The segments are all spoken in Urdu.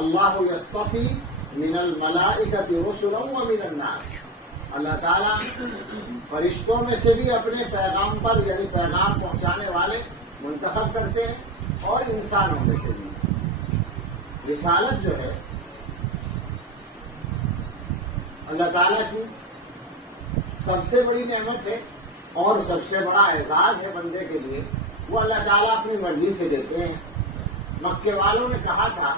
اللہ یصطفی من الملائکۃ رسلا ومن الناس، اللہ تعالیٰ فرشتوں میں سے بھی اپنے پیغام پر یعنی پیغام پہنچانے والے منتخب کرتے ہیں اور انسانوں میں سے بھی۔ رسالت جو ہے اللہ تعالیٰ کی سب سے بڑی نعمت ہے اور سب سے بڑا اعزاز ہے بندے کے لیے، وہ اللہ تعالیٰ اپنی مرضی سے دیتے ہیں۔ مکے والوں نے کہا تھا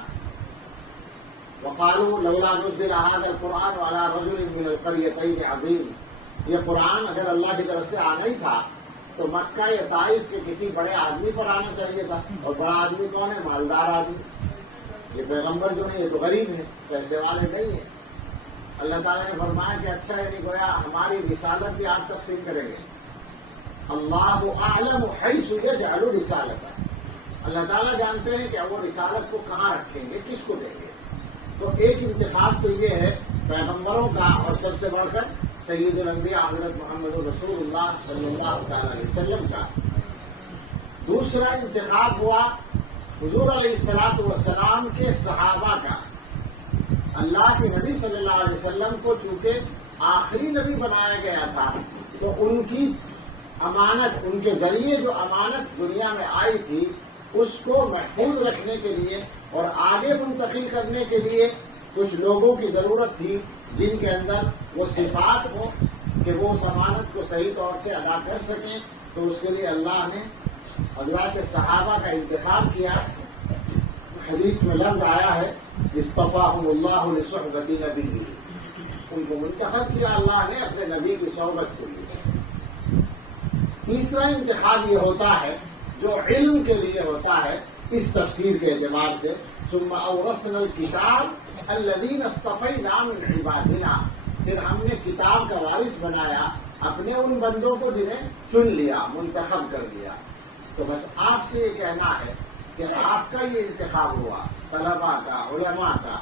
وقالوا لولا نزل هذا القرآن على رجل من القريتين عظيم، یہ قرآن اگر اللہ کی طرف سے آنا ہی تھا تو مکہ یا طائف کے کسی بڑے آدمی پر آنا چاہیے تھا، اور بڑا آدمی کون ہے؟ مالدار آدمی۔ یہ پیغمبر جو ہے یہ تو غریب ہے، پیسے والے نہیں ہیں۔ اللہ تعالیٰ نے فرمایا کہ اچھا یعنی گویا ہماری رسالت بھی آپ تقسیم کریں گے۔ اللہ اعلم حیث یجعل رسالتہ، اللہ تعالیٰ جانتے ہیں کہ وہ رسالت کو کہاں رکھیں گے، کس کو دیں گے۔ تو ایک انتخاب تو یہ ہے پیغمبروں کا، اور سب سے بڑھ کر سید الانبیاء حضرت محمد رسول اللہ صلی اللہ تعالی علیہ وسلم کا۔ دوسرا انتخاب ہوا حضور علیہ الصلوۃ والسلام کے صحابہ کا۔ اللہ کے نبی صلی اللہ علیہ وسلم کو چونکہ آخری نبی بنایا گیا تھا تو ان کی امانت، ان کے ذریعے جو امانت دنیا میں آئی تھی اس کو محفوظ رکھنے کے لیے اور آگے منتقل کرنے کے لیے کچھ لوگوں کی ضرورت تھی جن کے اندر وہ صفات ہو کہ وہ اس امانت کو صحیح طور سے ادا کر سکیں، تو اس کے لیے اللہ نے حضرات صحابہ کا انتخاب کیا۔ حدیث میں لفظ آیا ہے اصطفاہم اللہ لصحبۃ نبیہ، ان کو منتخب کیا اللہ نے اپنے نبی کی صحبت کے لیے۔ تیسرا انتخاب یہ ہوتا ہے جو علم کے لیے ہوتا ہے اس تفسیر کے اعتبار سے، ثم اورثنا الکتاب الذین اصطفینا من عبادنا، پھر ہم نے کتاب کا وارث بنایا اپنے ان بندوں کو جنہیں چن لیا، منتخب کر لیا۔ تو بس آپ سے یہ کہنا ہے کہ آپ کا یہ انتخاب ہوا، طلباء کا، علماء کا،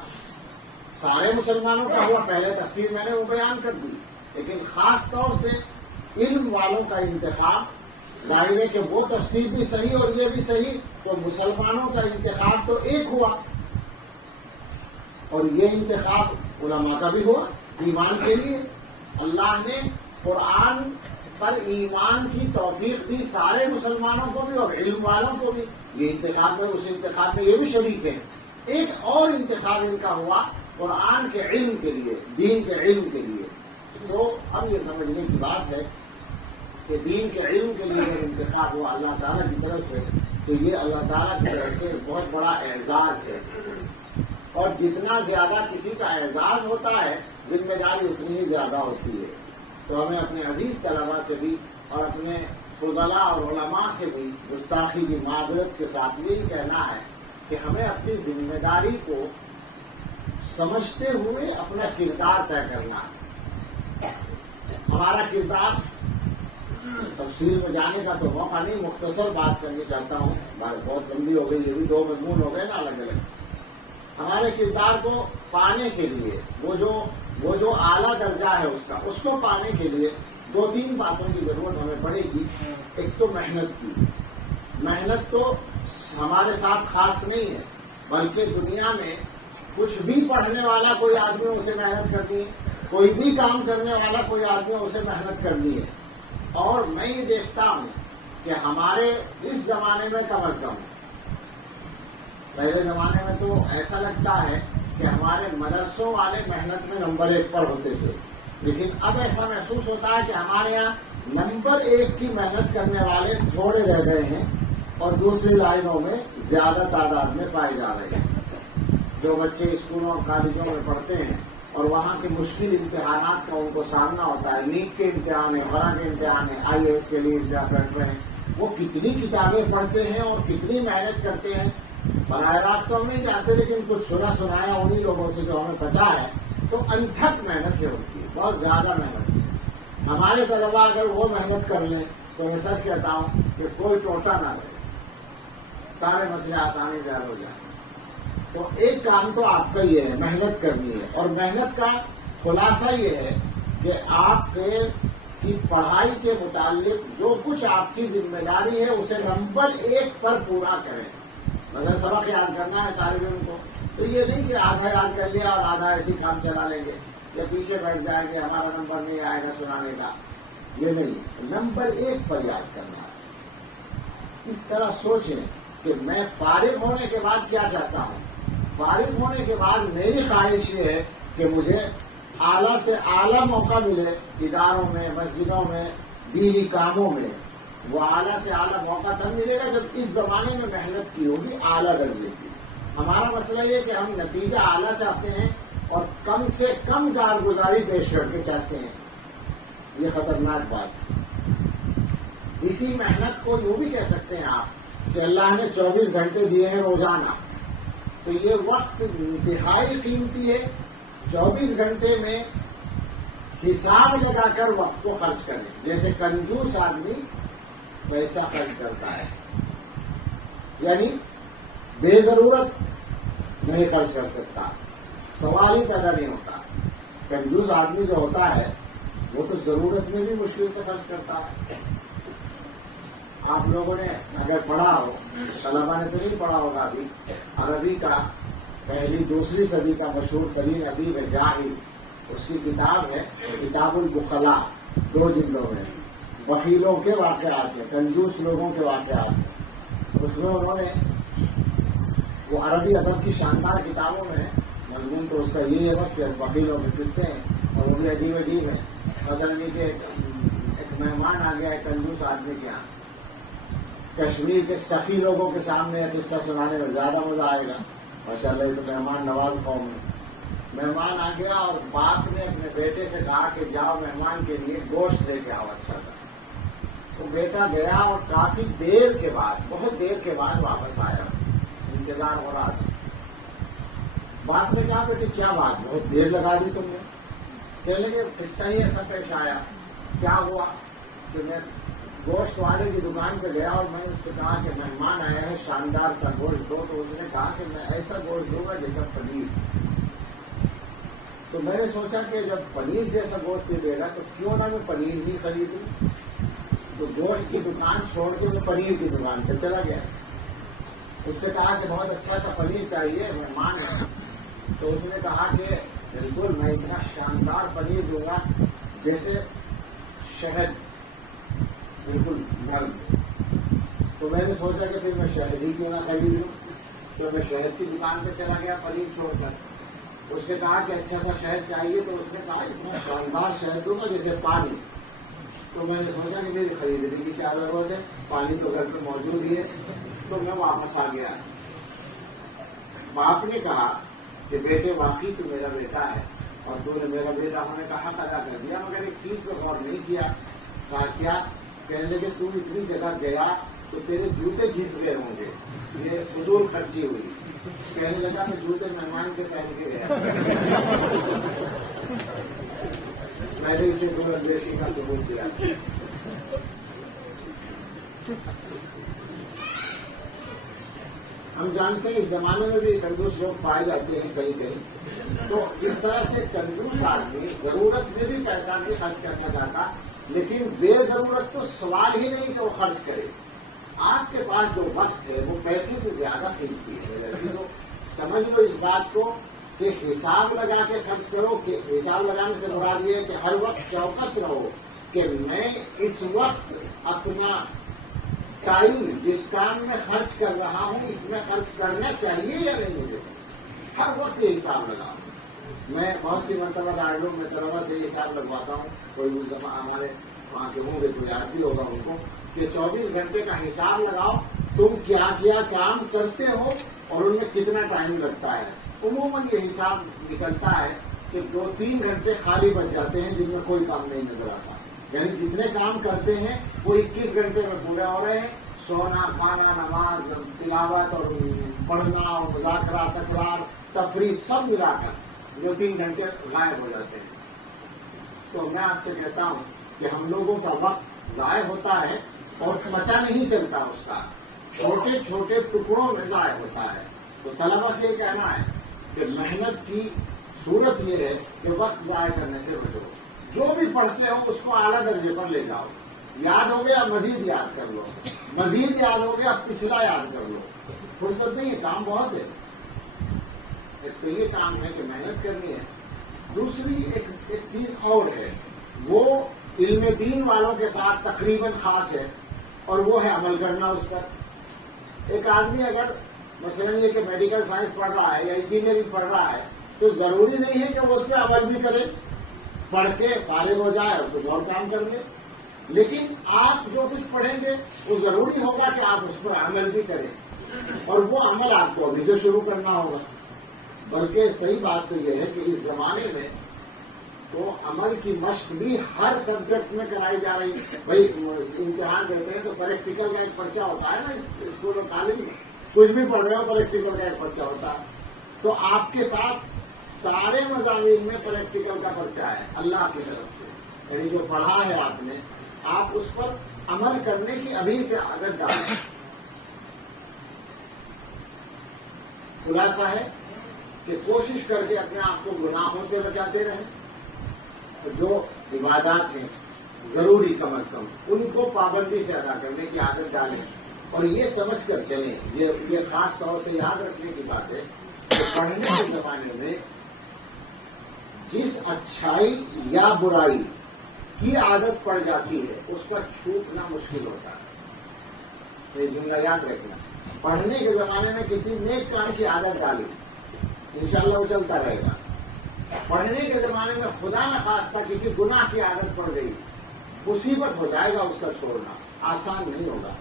سارے مسلمانوں کا ہوا، پہلے تفسیر میں نے وہ بیان کر دی، لیکن خاص طور سے علم والوں کا انتخاب، ظاہر ہے کہ وہ تفسیر بھی صحیح اور یہ بھی صحیح، تو مسلمانوں کا انتخاب تو ایک ہوا، اور یہ انتخاب علماء کا بھی ہوا ایمان کے لیے۔ اللہ نے قرآن پر ایمان کی توفیق دی سارے مسلمانوں کو بھی اور علم والوں کو بھی، یہ انتخاب ہے، اس انتخاب میں یہ بھی شریک ہے۔ ایک اور انتخاب ان کا ہوا قرآن کے علم کے لیے، دین کے علم کے لیے۔ تو اب یہ سمجھنے کی بات ہے کہ دین کے علم کے لیے جب انتخاب ہوا اللہ تعالیٰ کی طرف سے، تو یہ اللہ تعالیٰ کی طرف سے بہت بڑا اعزاز ہے، اور جتنا زیادہ کسی کا اعزاز ہوتا ہے ذمہ داری اتنی ہی زیادہ ہوتی ہے۔ تو ہمیں اپنے عزیز طلباء سے بھی اور اپنے فضلاء اور علماء سے بھی گستاخی کی معذرت کے ساتھ یہی کہنا ہے کہ ہمیں اپنی ذمہ داری کو سمجھتے ہوئے اپنا کردار طے کرنا ہے۔ ہمارا کردار تفصیل میں جانے کا تو موقع نہیں، مختصر بات کرنی چاہتا ہوں، بات بہت لمبی ہو گئی، یہ بھی دو مضمون ہو گئے نا الگ الگ۔ ہمارے کردار کو پانے کے لیے وہ جو اعلیٰ درجہ ہے اس کو پانے کے لیے دو تین باتوں کی ضرورت ہمیں پڑے گی۔ ایک تو محنت کی، محنت تو ہمارے ساتھ خاص نہیں ہے، بلکہ دنیا میں کچھ بھی پڑھنے والا کوئی آدمی اسے محنت کرنی ہے، کوئی بھی کام کرنے والا کوئی آدمی اسے محنت کرنی ہے۔ اور میں یہ دیکھتا ہوں کہ ہمارے اس زمانے میں کم از کم، پہلے زمانے میں تو ایسا لگتا ہے کہ ہمارے مدرسوں والے محنت میں نمبر 1 پر ہوتے تھے، لیکن اب ایسا محسوس ہوتا ہے کہ ہمارے یہاں نمبر 1 کی محنت کرنے والے تھوڑے رہ گئے ہیں اور دوسری لائنوں میں زیادہ تعداد میں پائے جا رہے ہیں۔ جو بچے اسکولوں اور کالجوں میں پڑھتے ہیں اور وہاں کے مشکل امتحانات کا ان کو سامنا ہوتا ہے، نیٹ کے امتحان ہے، غرا کے امتحان ہے، IAS کے لیے امتحان کر رہے ہیں، وہ کتنی کتابیں پڑھتے ہیں اور کتنی محنت کرتے ہیں براہ راست تو ہم نہیں جانتے، لیکن کچھ سنا سنایا انہی لوگوں سے جو ہمیں پتا ہے، تو انتھک محنت ہے ان کی، بہت زیادہ محنت ہے۔ ہمارے طلباء اگر وہ محنت کر لیں تو میں سچ کہتا ہوں کہ کوئی ٹوٹا نہ رہے، سارے مسئلے آسانی سے حل ہو جائیں۔ تو ایک کام تو آپ کا یہ ہے، محنت کرنی ہے، اور محنت کا خلاصہ یہ ہے کہ آپ کی پڑھائی کے متعلق جو کچھ آپ کی ذمہ داری ہے اسے نمبر 1 پر پورا کریں۔ مثلا سبق یاد کرنا ہے طالب علم کو، تو یہ نہیں کہ آدھا یاد کر لیا اور آدھا ایسی کام چلا لیں گے یا پیچھے بیٹھ جائیں گے ہمارا نمبر نہیں آئے گا سنانے کا. یہ نہیں، نمبر 1 پر یاد کرنا ہے. اس طرح سوچیں کہ میں فارغ ہونے کے بعد کیا چاہتا ہوں. فارغ ہونے کے بعد میری خواہش یہ ہے کہ مجھے اعلیٰ سے اعلیٰ موقع ملے اداروں میں، مسجدوں میں، دینی کاموں میں. وہ اعلیٰ سے اعلیٰ موقع تب ملے گا جب اس زمانے میں محنت کی ہوگی اعلیٰ درجے کی. ہمارا مسئلہ یہ کہ ہم نتیجہ اعلیٰ چاہتے ہیں اور کم سے کم کارگزاری پیش کر کے چاہتے ہیں. یہ خطرناک بات ہے. اسی محنت کو یوں بھی کہہ سکتے ہیں آپ کہ اللہ نے 24 گھنٹے دیے ہیں روزانہ، تو یہ وقت انتہائی قیمتی ہے. 24 گھنٹے میں حساب لگا کر وقت کو خرچ کریں. جیسے کنجوس آدمی پیسہ خرچ کرتا ہے، یعنی بے ضرورت نہیں خرچ کر سکتا، سوال ہی پیدا نہیں ہوتا. کنجوس آدمی جو ہوتا ہے وہ تو ضرورت میں بھی مشکل سے خرچ کرتا ہے. آپ لوگوں نے اگر پڑھا ہو، طلبا نے تو نہیں پڑھا ہوگا ابھی، عربی کا پہلی دوسری صدی کا مشہور ترین ادیب ہے جاہل، اس کی کتاب ہے کتاب البخلاء، 2 جلدوں میں بخیلوں کے واقعات ہیں، کنجوس لوگوں کے واقعات ہیں. اس میں انہوں نے وہ عربی ادب کی شاندار کتابوں میں مضمون تو اس کا یہی ہے بس کہ بخیلوں کے قصے ہیں اور وہ بھی عجیب عجیب ہیں. مثلاً کہ ایک مہمان آ گیا ہے کنجوس آدمی کے یہاں، کشمیر کے سخی لوگوں کے سامنے قصہ سنانے میں زیادہ مزہ آئے گا. ماشاءاللہ یہ تو مہمان نواز قوم ہے. مہمان آ گیا اور باپ نے اپنے بیٹے سے کہا کہ جاؤ مہمان کے لیے گوشت لے کے آؤ اچھا سا. تو بیٹا گیا اور کافی دیر کے بعد، بہت دیر کے بعد واپس آیا. انتظار ہو رہا تھا. باپ نے کہا بیٹے کیا بات، بہت دیر لگا دی تم نے؟ کہنے لگے قصہ ہی ایسا پیش آیا. کیا ہوا کہ میں گوشت والے کی دکان پہ گیا اور میں نے اس سے کہا کہ مہمان آیا ہے شاندار سا گوشت دو. تو اس نے کہا کہ میں ایسا گوشت دوں گا جیسا پنیر. تو میں نے سوچا کہ جب پنیر جیسا گوشت دے گا تو کیوں نہ میں پنیر ہی خریدوں. تو گوشت کی دکان چھوڑ کے میں پنیر کی دکان پہ چلا گیا. اس سے کہا کہ بہت اچھا سا پنیر چاہیے مہمان ہے. تو اس نے کہا کہ بالکل میں اتنا شاندار پنیر دوں گا جیسے شہد، بالکل نرم. تو میں نے سوچا کہ پھر میں شہد ہی کیوں نہ خرید لوں. تو میں شہد کی دکان پہ چلا گیا پنیر چھوڑ کر. اس سے کہا کہ اچھا سا شہد چاہیے. تو اس نے کہا اتنا شاندار شہد دوں گا جیسے پانی. تو میں نے سوچا کہ میری خریدنے کی کیا ضرورت ہے، پانی تو گھر پہ موجود ہی ہے. تو میں واپس آ گیا. باپ نے کہا کہ بیٹے واقعی تو میرا بیٹا ہے اور تو نے میرا بیٹا ہونے کا حق ادا کر دیا، مگر ایک چیز پہ غور نہیں کیا. کہا کیا؟ کہنے لگے تو اتنی جگہ گیا تو تیرے جوتے گھس گئے ہوں گے، یہ فضول خرچی ہوئی. کہنے لگا میں جوتے مہمان کے پہن کے گیا. میں نے اسے دور اندیشی کا ثبوت دیا. ہم جانتے ہیں اس زمانے میں بھی کنجوس لوگ پائے جاتے ہیں کہیں کہیں. تو اس طرح سے کنجوس آدمی ضرورت میں بھی پیسہ نہیں خرچ کرنا چاہتا، لیکن بے ضرورت تو سوال ہی نہیں کہ وہ خرچ کرے. آپ کے پاس جو وقت ہے وہ پیسے سے زیادہ قیمتی ہے. تو سمجھ لو اس بات کو کہ حساب لگا کے خرچ کرو. کہ حساب لگانے سے مراد یہ ہے کہ ہر وقت چوکس رہو کہ میں اس وقت اپنا ٹائم جس کام میں خرچ کر رہا ہوں اس میں خرچ کرنا چاہیے یا نہیں. مجھے ہر وقت یہ حساب لگاؤں. میں بہت سی مرتبہ دارالعلوم میں طلبا سے یہ حساب لگواتا ہوں. کوئی ہمارے وہاں کے ہوں گے تو یاد بھی ہوگا ان کو کہ 24 گھنٹے کا حساب لگاؤ تم کیا کیا کام کرتے ہو اور ان میں کتنا ٹائم لگتا ہے. عموماً یہ حساب نکلتا ہے کہ 2-3 گھنٹے خالی بچ جاتے ہیں جن میں کوئی کام نہیں نظر آتا. یعنی جتنے کام کرتے ہیں وہ 21 گھنٹے میں پورے ہو رہے ہیں. سونا، کھانا، نماز، تلاوت اور پڑھنا اور مذاکرہ، تکرار، تفریح سب ملا کر جو 3 گھنٹے غائب ہو جاتے ہیں. تو میں آپ سے کہتا ہوں کہ ہم لوگوں کا وقت ضائع ہوتا ہے اور پتہ نہیں چلتا اس کا، چھوٹے چھوٹے ٹکڑوں میں ضائع ہوتا ہے. تو طلبا سے یہ کہنا ہے کہ محنت کی صورت یہ ہے کہ وقت ضائع کرنے سے بچو. جو بھی پڑھتے ہو اس کو اعلیٰ درجے پر لے جاؤ. یاد ہو گیا مزید یاد کر لو، مزید یاد ہو گیا پچھلا یاد کر لو. فرصت نہیں ہے، کام بہت ہے. ایک تو یہ کام ہے کہ محنت کرنی ہے، دوسری ایک چیز اور ہے، وہ علم دین والوں کے ساتھ تقریباً خاص ہے، اور وہ ہے عمل کرنا اس پر۔ ایک آدمی اگر مثلاً یہ کہ میڈیکل سائنس پڑھ رہا ہے یا انجینئرنگ پڑھ رہا ہے تو ضروری نہیں ہے کہ وہ اس پہ عمل بھی کرے، پڑھ کے فارغ ہو جائے اور کچھ اور کام کر لے، لیکن آپ جو کچھ پڑھیں گے وہ ضروری ہوگا کہ آپ اس پر عمل بھی کریں، اور وہ عمل آپ کو ابھی سے شروع کرنا ہوگا۔ بلکہ صحیح بات تو یہ ہے کہ اس زمانے میں تو عمل کی مشق بھی ہر سبجیکٹ میں کرائی جا رہی ہے۔ بھائی امتحان دیتے ہیں تو پریکٹیکل کا ایک پرچہ ہوتا ہے نا اسکول اور کالج میں، کچھ بھی پڑھ رہے ہو پریکٹیکل کا ایک پرچہ ہوتا ہے، تو آپ کے ساتھ سارے مضامین میں پریکٹیکل کا پرچہ ہے اللہ کی طرف سے، یعنی جو پڑھا ہے آپ نے، آپ اس پر عمل کرنے کی ابھی سے عادت ڈالیں۔ خلاصہ ہے کہ کوشش کر کے اپنے آپ کو گناہوں سے بچاتے رہیں، جو عبادات ہیں ضروری کم از کم ان کو پابندی سے ادا کرنے کی عادت ڈالیں، اور یہ سمجھ کر چلیں، یہ خاص طور سے یاد رکھنے کی بات ہے کہ پڑھنے کے زمانے میں جس اچھائی یا برائی کی عادت پڑ جاتی ہے اس پر چھوٹنا مشکل ہوتا ہے۔ یہ جملہ یاد رکھنا، پڑھنے کے زمانے میں کسی نیک کام کی عادت ڈالی انشاءاللہ وہ چلتا رہے گا، پڑھنے کے زمانے میں خدا نخواستہ کسی گناہ کی عادت پڑ گئی، مصیبت ہو جائے گا اس کا چھوڑنا، آسان نہیں ہوگا،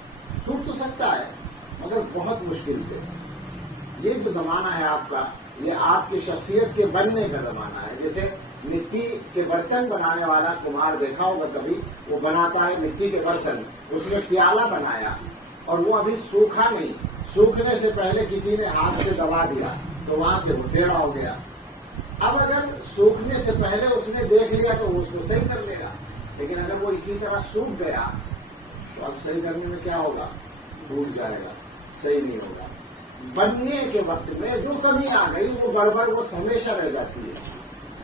چھوٹ تو سکتا ہے مگر بہت مشکل سے۔ یہ جو زمانہ ہے آپ کا، یہ آپ کی شخصیت کے بننے کا زمانہ ہے۔ جیسے مٹی کے برتن بنانے والا کمہار دیکھا ہوگا کبھی، وہ بناتا ہے مٹی کے برتن، اس نے پیالہ بنایا اور وہ ابھی سوکھا نہیں، سوکھنے سے پہلے کسی نے ہاتھ سے دبا دیا تو وہاں سے وہ ٹیڑھا ہو گیا۔ اب اگر سوکھنے سے پہلے اس نے دیکھ لیا تو وہ اس کو صحیح کر لے گا، لیکن اگر وہ اسی طرح سوکھ گیا تو اب صحیح کرنے میں کیا ہوگا؟ ٹوٹ جائے گا، صحیح نہیں ہوگا۔ بننے کے وقت میں جو کمی آ گئی وہ گڑبڑ وہ ہمیشہ رہ جاتی ہے۔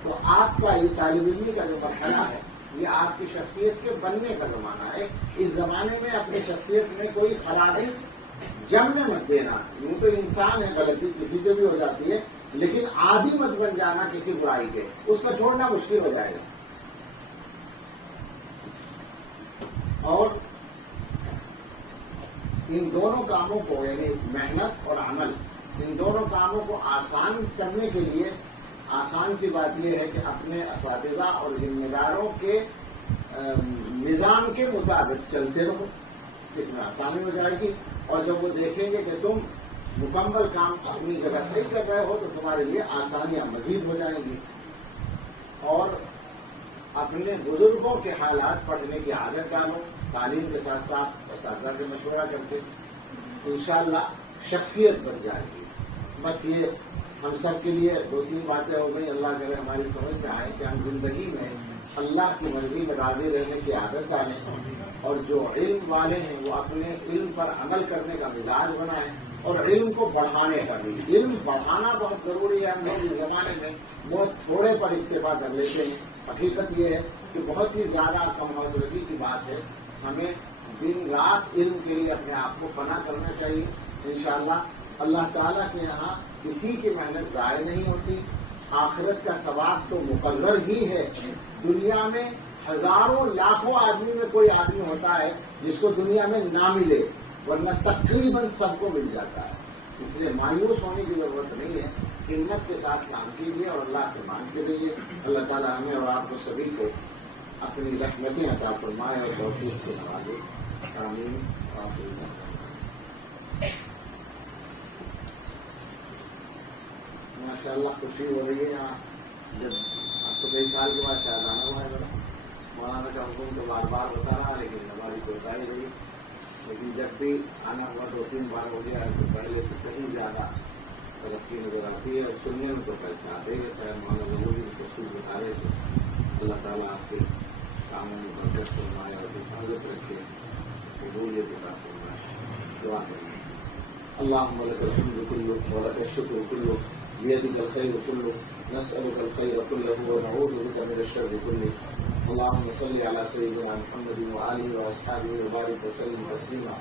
تو آپ کا یہ طالب علمی کا جو مرحلہ ہے یہ آپ کی شخصیت کے بننے کا زمانہ ہے۔ اس زمانے میں اپنی شخصیت میں کوئی خرابی جمنے مت دینا، یوں تو انسان ہے، غلطی کسی سے بھی ہو جاتی ہے، لیکن عادی مت بن جانا کسی برائی کے، اس کا چھوڑنا مشکل ہو جائے گا۔ اور ان دونوں کاموں کو یعنی محنت اور عمل، ان دونوں کاموں کو آسان کرنے کے لیے آسان سی بات یہ ہے کہ اپنے اساتذہ اور ذمہ داروں کے نظام کے مطابق چلتے رہو، اس میں آسانی ہو جائے گی، اور جب وہ دیکھیں گے کہ تم مکمل کام اپنی جگہ صحیح کر رہے ہو تو تمہارے لیے آسانیاں مزید ہو جائیں گی۔ اور اپنے بزرگوں کے حالات پڑھنے کی عادت ڈالو، تعلیم کے ساتھ ساتھ اساتذہ سے مشورہ کرتے، انشاءاللہ شخصیت بن جائے گی۔ بس یہ ہم سب کے لیے 2-3 باتیں ہو گئی، اللہ کرے ہماری سمجھ میں آئے کہ ہم زندگی میں اللہ کی مرضی میں راضی رہنے کی عادت ڈالیں، اور جو علم والے ہیں وہ اپنے علم پر عمل کرنے کا مزاج بنائیں، اور علم کو بڑھانے کا بھی، علم بڑھانا بہت ضروری ہے۔ ہم لوگ اس زمانے میں بہت تھوڑے پر اکتفا کر لیتے ہیں، حقیقت یہ ہے کہ بہت ہی زیادہ کم حوصلگی کی بات ہے، ہمیں دن رات علم کے لیے اپنے آپ کو فنا کرنا چاہیے۔ انشاءاللہ اللہ تعالیٰ کے یہاں کسی کی محنت ضائع نہیں ہوتی، آخرت کا ثواب تو مقرر ہی ہے۔ دنیا میں ہزاروں لاکھوں آدمی میں کوئی آدمی ہوتا ہے جس کو دنیا میں نہ ملے، ورنہ تقریباً سب کو مل جاتا ہے۔ اس لیے مایوس ہونے کی ضرورت نہیں ہے، ہمت کے ساتھ کام کیجیے اور اللہ سے مانگتے رہیے۔ اللہ تعالیٰ ہمیں اور آپ کو سبھی کو اپنی رحمتیں عطا فرمائے اور توفیق سے نوازے، آمین۔ ماشاء اللہ خوشی ہو رہی ہے یہاں، جب اب تو کئی سال کے بعد شاید آنا ہوا ہے، ذرا مولانا کا حکم تو بار بار ہوتا رہا لیکن ہماری تو ہوتا ہی رہی، لیکن جب بھی آنا ہوا 2-3 بار ہو گیا تو پہلے سے کہیں زیادہ ترقی نظر آتی ہے، اور سننے میں تو پیسہ آتے ہی رہتا ہے۔ مولانا ضروری تفصیل بتا رہے تھے، اللہ تعالیٰ آپ کے کاموں میں برکت فرمائے اور حفاظت رکھے، قبولیت عطا فرمائے۔ دعا کریں۔ اللهم لك الحمد كله ولك الشكر كله بيدك الخير كله نسألك الخير كله ونعوذ بك من الشر كله اللهم صل على سيدنا محمد وآله وأصحابه وبارك وسلم تسليما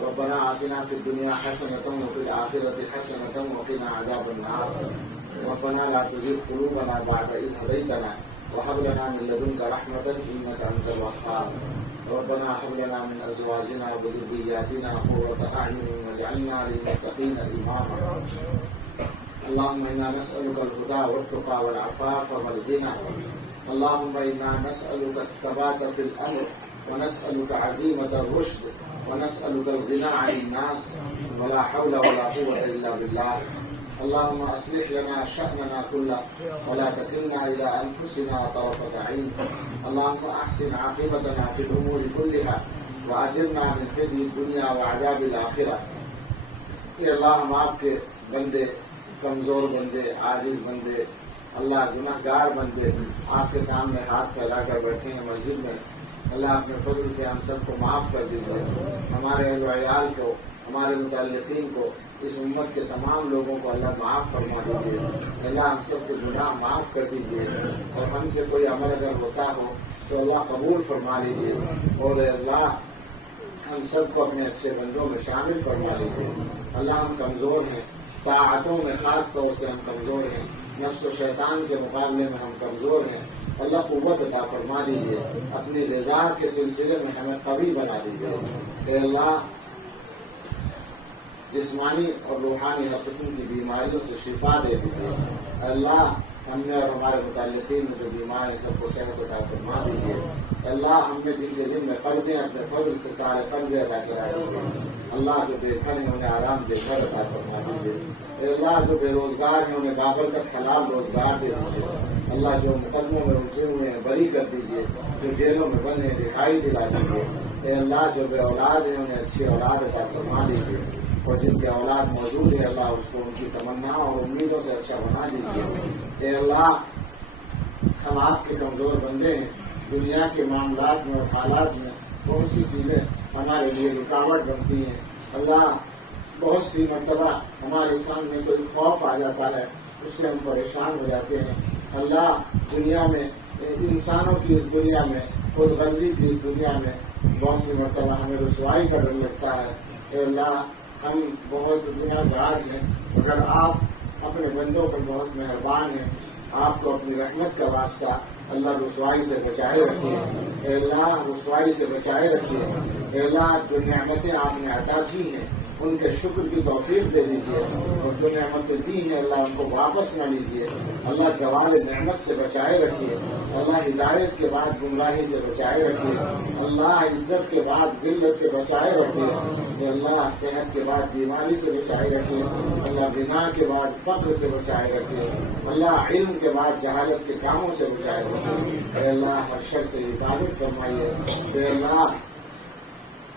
ربنا آتنا في الدنيا حسنة وفي الآخرة حسنة وقنا عذاب النار ربنا لا تزغ قلوبنا بعد إذ هديتنا وهب لنا من لدنك رحمة إنك أنت الوهاب ربنا هب لنا من أزواجنا وذرياتنا قرة أعين واجعلنا للمتقين إماما اللهم إنا نسألك الهدى والتقى والعفاف والغنى اللهم إنا نسألك الثبات في الأمر ونسألك عزيمة الرشد ونسألك الغنى عن الناس ولا حول ولا قوة إلا بالله اللهم أصلح لنا شأننا كله ولا تكلنا إلى أنفسنا طرفة عين اللهم أحسن عاقبتنا في الأمور كلها وأجرنا من خزي الدنيا وعذاب الآخرة اے اللہ ہم آپ کے بندے کمزور بندے عاجز بندے اللہ گنہگار بندے آپ کے سامنے ہاتھ پھیلا کر بیٹھے ہیں مسجد میں اللہ اپنے فضل سے ہم سب کو معاف کر دیجیے ہمارے اہل و عیال کو ہمارے متعلقین کو اس امت کے تمام لوگوں کو اللہ معاف فرما دیجیے اللہ ہم سب کے گناہ معاف کر دیجیے اور ہم سے کوئی عمل اگر ہوتا ہو تو اللہ قبول فرما لیجیے اور اللہ ہم سب کو اپنے اچھے بندوں میں شامل فرما لیجیے اللہ ہم کمزور ہیں طاعتوں میں خاص طور سے ہم کمزور ہیں نفس و شیطان کے مقابلے میں ہم کمزور ہیں اللہ قوت عطا فرما دیجیے اپنی رضا کے سلسلے میں ہمیں قوی بنا دیجیے اے اللہ جسمانی اور روحانی ہر قسم کی بیماریوں سے شفا دے دیجیے اللہ ہم نے اور ہمارے متعلقین میں جو بیمار ہیں سب کو صحت عطا فرما دیجیے اللہ ہم نے جن کے ذمہ قرضے اپنے فضل سے سارے قرضے ادا کرا دیجیے اللہ جو بے گھر ہیں انہیں آرام دے گھر عطا فرما دیجیے اللہ جو بے روزگار ہیں انہیں بابرکت حلال روزگار دے دیجیے اللہ جو مقدموں میں الجھے ہوئے ہیں بری کر دیجیے جو جیلوں میں بند ہیں رہائی دلا دیجیے اے اللہ جو بے اولاد ہیں انہیں اچھی اولاد عطا فرما دیجیے اور جن کے اولاد موجود ہے اللہ اس کو ان کی تمنا اور امیدوں سے اچھا بنا دیجیے اے اللہ ہم آپ کے کمزور بندے ہیں دنیا کے معاملات میں اور حالات میں بہت سی چیزیں ہمارے لیے رکاوٹ بنتی ہیں اللہ بہت سی مرتبہ ہمارے سامنے کوئی خوف آ جاتا ہے اس سے ہم پریشان ہو جاتے ہیں اللہ دنیا میں انسانوں کی اس دنیا میں خود غرضی کی اس دنیا میں بہت سی مرتبہ ہمیں رسوائی کا ڈر لگتا ہے اے اللہ ہم بہت گنہگار ہیں مگر آپ اپنے بندوں پر بہت مہربان ہیں آپ کو اپنی رحمت کا واسطہ اللہ رسوائی سے بچائے رکھیے اے اللہ رسوائی سے بچائے رکھیے اے اللہ جو نعمتیں آپ نے عطا کی ہیں ان کے شکر کی توفیق دے دیجیے اور جو نعمتیں دی ہیں اللہ ان کو واپس نہ لیجیے اللہ زوال نعمت سے بچائے رکھیے اللہ ہدایت کے بعد گمراہی سے بچائے رکھیے اللہ عزت کے بعد ذلت سے بچائے رکھیے اللہ صحت کے بعد بیماری سے بچائے رکھیے اللہ بنا کے بعد فقر سے بچائے رکھیے اللہ علم کے بعد جہالت کے کاموں سے بچائے رکھیے اے اللہ ہر شر سے حفاظت فرمائیے اے اللہ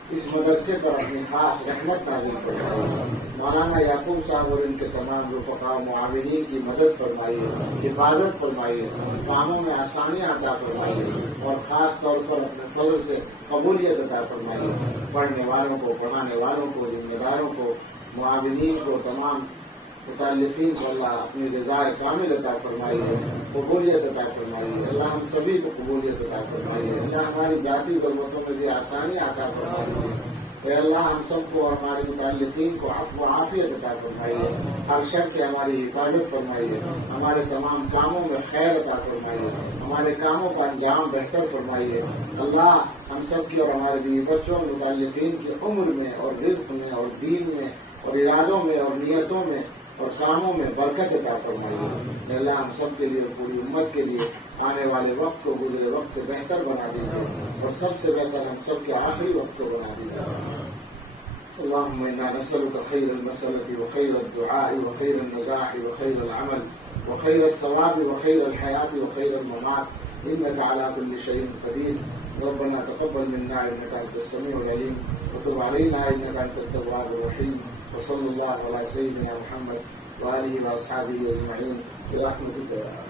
اس مدرسے پر اپنی خاص رحمت نازل فرمائیے مولانا یعقوب صاحب اور ان کے تمام رفقا معاونین کی مدد فرمائیے حفاظت فرمائیے کاموں میں آسانیاں عطا فرمائیے اور خاص طور پر اپنے فضل سے قبولیت عطا فرمائیے پڑھنے والوں کو پڑھانے والوں کو ذمہ داروں کو معاونین کو تمام متعلقین کو اللہ اپنی رضا کامل عطا فرمائیے قبولیت عطا فرمائیے اللہ ہم سبھی کو قبولیت عطا فرمائیے اللہ ہماری ذاتی ضرورتوں میں بھی آسانی عطا فرمائیے اے اللہ ہم سب کو اور ہمارے متعلقین کو عفو و عافیت عطا فرمائیے ہر شر سے ہماری حفاظت فرمائیے ہمارے تمام کاموں میں خیر عطا فرمائیے ہمارے کاموں کا انجام بہتر فرمائیے اللہ ہم سب کی اور ہمارے بیوی بچوں متعلقین کی عمر میں اور رزق میں اور دین میں اور ارادوں میں اور نیتوں میں اور کاموں میں برکت عطا فرمائیے اللہ ہم سب کے لیے پوری امت کے لیے آنے والے وقت کو گزرے وقت سے بہتر بنا دیجیے اور سب سے بہتر ہم سب کے آخری وقت کو بنا دیجیے اللهم إنا نسألك خير المسألة وخير الدعاء وخير النجاح وخير العمل وخير الثواب وخير الحياة وخير الممات إنك على كل شيء قدير ربنا تقبل منا إنك أنت السميع العليم وتب علينا إنك أنت التواب الرحيم وصلى الله على سيدنا محمد وآله وأصحابه أجمعين برحمتك يا